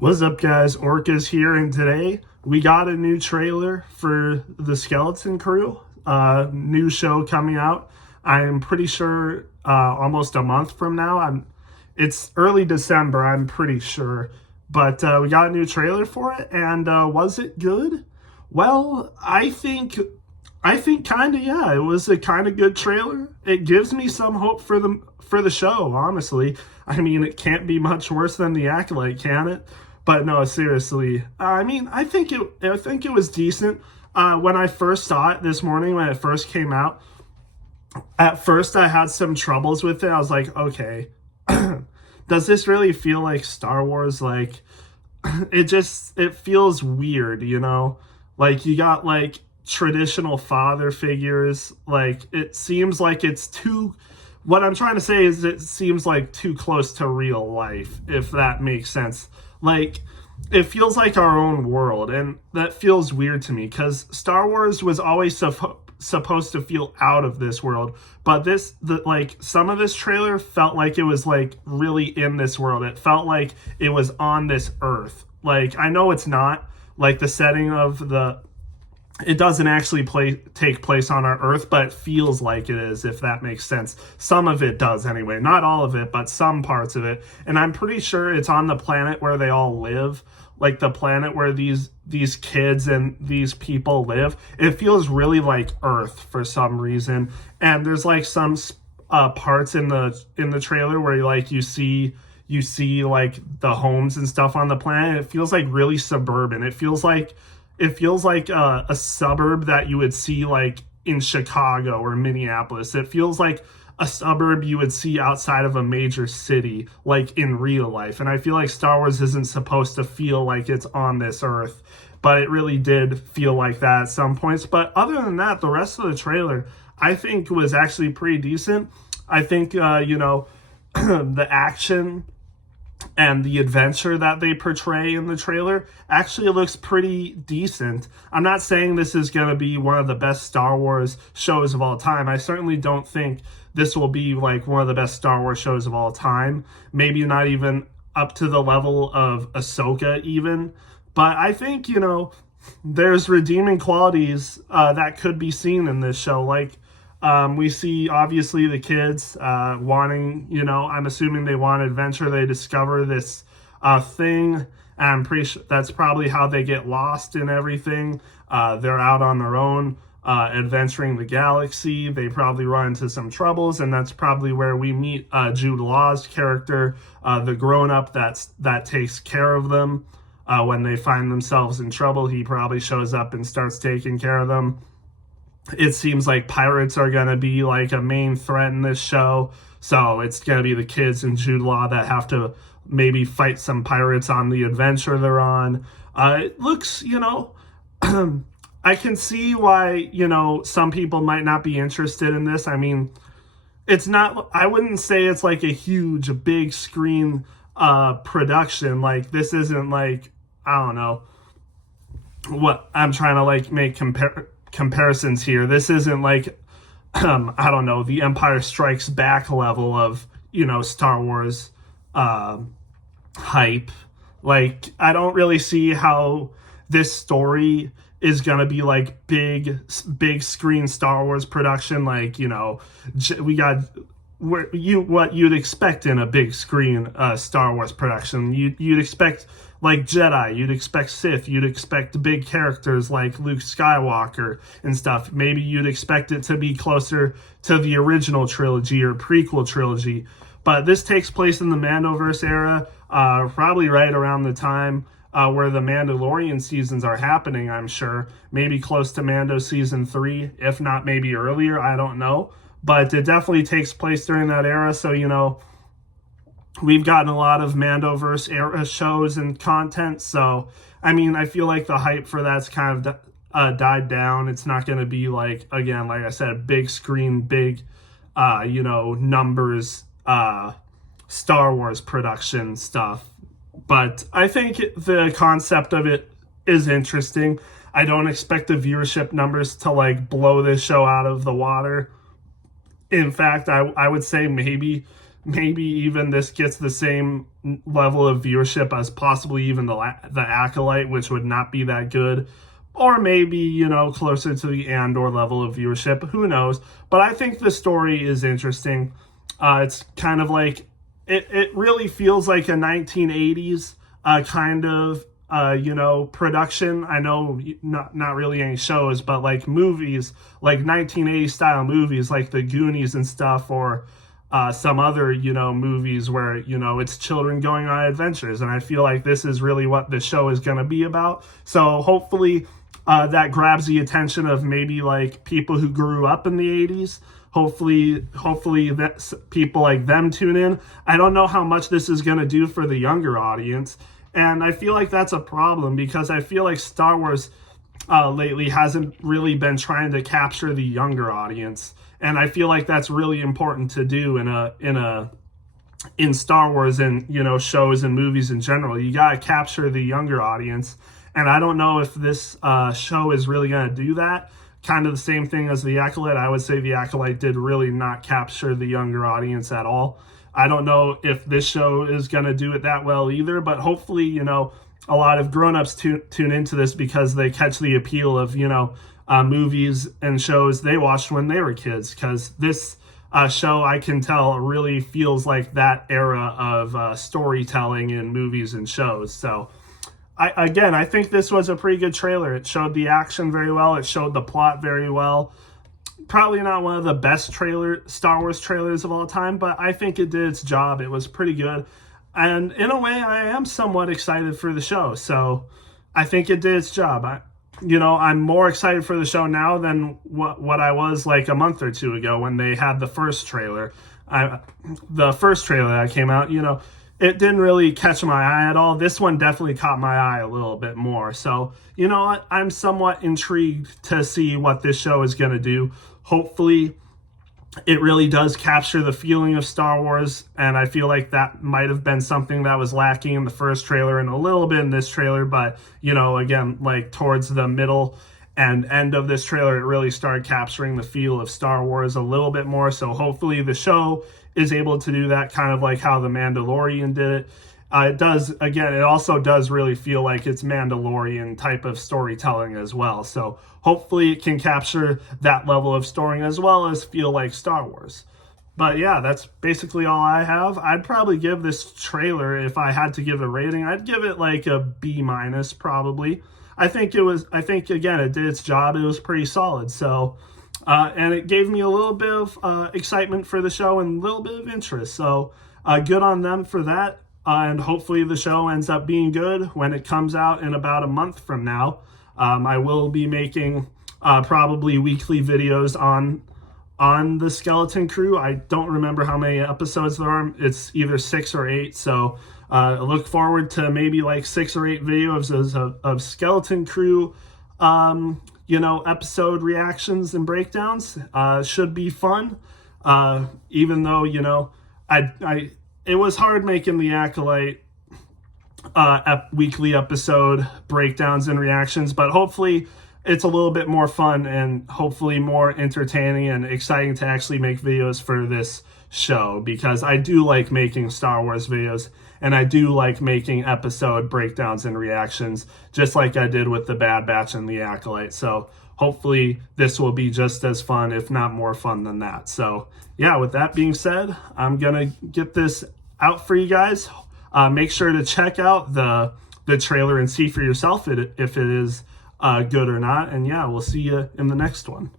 What's up, guys? Orcas here, and today we got a new trailer for the Skeleton Crew. New show coming out. I am pretty sure almost a month from now. It's early December, I'm pretty sure, but we got a new trailer for it. And was it good? Well, I think kind of, yeah. It was a kind of good trailer. It gives me some hope for the show. Honestly, I mean, it can't be much worse than The Acolyte, can it? But no, seriously. I think it was decent. When I first saw it this morning, when it first came out, at first I had some troubles with it. I was like, okay, does this really feel like Star Wars? Like, it feels weird, you know? Like, you got like traditional father figures. Like, it seems like it's too, what I'm trying to say is it seems like too close to real life, if that makes sense. Like, it feels like our own world, and that feels weird to me because Star Wars was always supposed to feel out of this world, but some of this trailer felt like it was like really in this world. It felt like it was on this Earth. Like, I know it's not, like, the setting of it doesn't actually take place on our Earth, but it feels like it is, if that makes sense. Some of it does anyway. Not all of it, but some parts of it. And I'm pretty sure it's on the planet where they all live, like the planet where these kids and these people live. It feels really like Earth for some reason. And there's like some parts in the trailer where you see like the homes and stuff on the planet. It feels like really suburban. It feels like a suburb that you would see like in Chicago or Minneapolis. It feels like a suburb you would see outside of a major city, like in real life. And I feel like Star Wars isn't supposed to feel like it's on this Earth, but it really did feel like that at some points. But other than that, the rest of the trailer, I think, was actually pretty decent. I think, the action and the adventure that they portray in the trailer actually looks pretty decent. I'm not saying this is going to be one of the best Star Wars shows of all time. I certainly don't think this will be like one of the best Star Wars shows of all time. Maybe not even up to the level of Ahsoka even. But I think, there's redeeming qualities that could be seen in this show. Like, we see, obviously, the kids wanting, I'm assuming they want adventure. They discover this thing, and I'm pretty sure that's probably how they get lost in everything. They're out on their own, adventuring the galaxy. They probably run into some troubles, and that's probably where we meet Jude Law's character, the grown-up that takes care of them. When they find themselves in trouble, he probably shows up and starts taking care of them. It seems like pirates are going to be like a main threat in this show. So it's going to be the kids and Jude Law that have to maybe fight some pirates on the adventure they're on. It looks, I can see why, some people might not be interested in this. I mean, it's not, I wouldn't say it's like a huge, big screen production. Like, this isn't like, I don't know what I'm trying to like make comparisons here. This isn't like I don't know, the Empire Strikes Back level of, Star Wars hype. Like, I don't really see how this story is gonna be like big screen Star Wars production. Like, we got what you'd expect in a big screen Star Wars production. You'd expect like Jedi, you'd expect Sith, you'd expect big characters like Luke Skywalker and stuff. Maybe you'd expect it to be closer to the original trilogy or prequel trilogy. But this takes place in the Mandoverse era, probably right around the time where the Mandalorian seasons are happening, I'm sure. Maybe close to Mando season 3, if not maybe earlier, I don't know. But it definitely takes place during that era, so, we've gotten a lot of Mandoverse era shows and content. So, I mean, I feel like the hype for that's kind of died down. It's not going to be like, again, like I said, big screen, big, numbers, Star Wars production stuff. But I think the concept of it is interesting. I don't expect the viewership numbers to like blow this show out of the water. In fact, I would say maybe maybe even this gets the same level of viewership as possibly even the Acolyte, which would not be that good. Or maybe, you know, closer to the Andor level of viewership. Who knows? But I think the story is interesting. It's kind of like, it really feels like a 1980s kind of, you know, production. I know not really any shows, but like movies, like 1980s style movies, like the Goonies and stuff, or some other, you know, movies where, you know, it's children going on adventures. And I feel like this is really what the show is going to be about. So hopefully that grabs the attention of maybe like people who grew up in the 80s. Hopefully that people like them tune in. I don't know how much this is going to do for the younger audience. And I feel like that's a problem, because I feel like Star Wars lately hasn't really been trying to capture the younger audience. And I feel like that's really important to do in Star Wars and, you know, shows and movies in general. You got to capture the younger audience. And I don't know if this show is really going to do that. Kind of the same thing as The Acolyte. I would say The Acolyte did really not capture the younger audience at all. I don't know if this show is going to do it that well either, but hopefully, you know, a lot of grown-ups tune into this because they catch the appeal of, you know, movies and shows they watched when they were kids. Because this show, I can tell, really feels like that era of storytelling in movies and shows. So I think this was a pretty good trailer. It showed the action very well. It showed the plot very well. Probably not one of the best Star Wars trailers of all time, but I think it did its job. It was pretty good. And in a way, I am somewhat excited for the show. So I think it did its job. I'm more excited for the show now than what I was like a month or two ago when they had the first trailer. The first trailer that came out, you know, it didn't really catch my eye at all. This one definitely caught my eye a little bit more. So, you know what? I'm somewhat intrigued to see what this show is going to do. Hopefully, it really does capture the feeling of Star Wars, and I feel like that might have been something that was lacking in the first trailer and a little bit in this trailer. But, you know, again, like towards the middle and end of this trailer, it really started capturing the feel of Star Wars a little bit more. So hopefully the show is able to do that, kind of like how The Mandalorian did it. It also does really feel like it's Mandalorian type of storytelling as well. So hopefully it can capture that level of story as well as feel like Star Wars. But yeah, that's basically all I have. I'd probably give this trailer, if I had to give a rating, I'd give it like a B- probably. I think again, it did its job. It was pretty solid. So, and it gave me a little bit of excitement for the show and a little bit of interest. So good on them for that. And hopefully the show ends up being good when it comes out in about a month from now. I will be making probably weekly videos on the Skeleton Crew. I don't remember how many episodes there are. It's either 6 or 8. So I look forward to maybe like 6 or 8 videos of Skeleton Crew, episode reactions and breakdowns. Should be fun. Even though, you know, it was hard making the Acolyte weekly episode breakdowns and reactions, but hopefully it's a little bit more fun and hopefully more entertaining and exciting to actually make videos for this show, because I do like making Star Wars videos and I do like making episode breakdowns and reactions, just like I did with the Bad Batch and the Acolyte. So hopefully this will be just as fun, if not more fun than that. So yeah, with that being said, I'm gonna get this out for you guys. Make sure to check out the trailer and see for yourself if it is good or not. And yeah, we'll see you in the next one.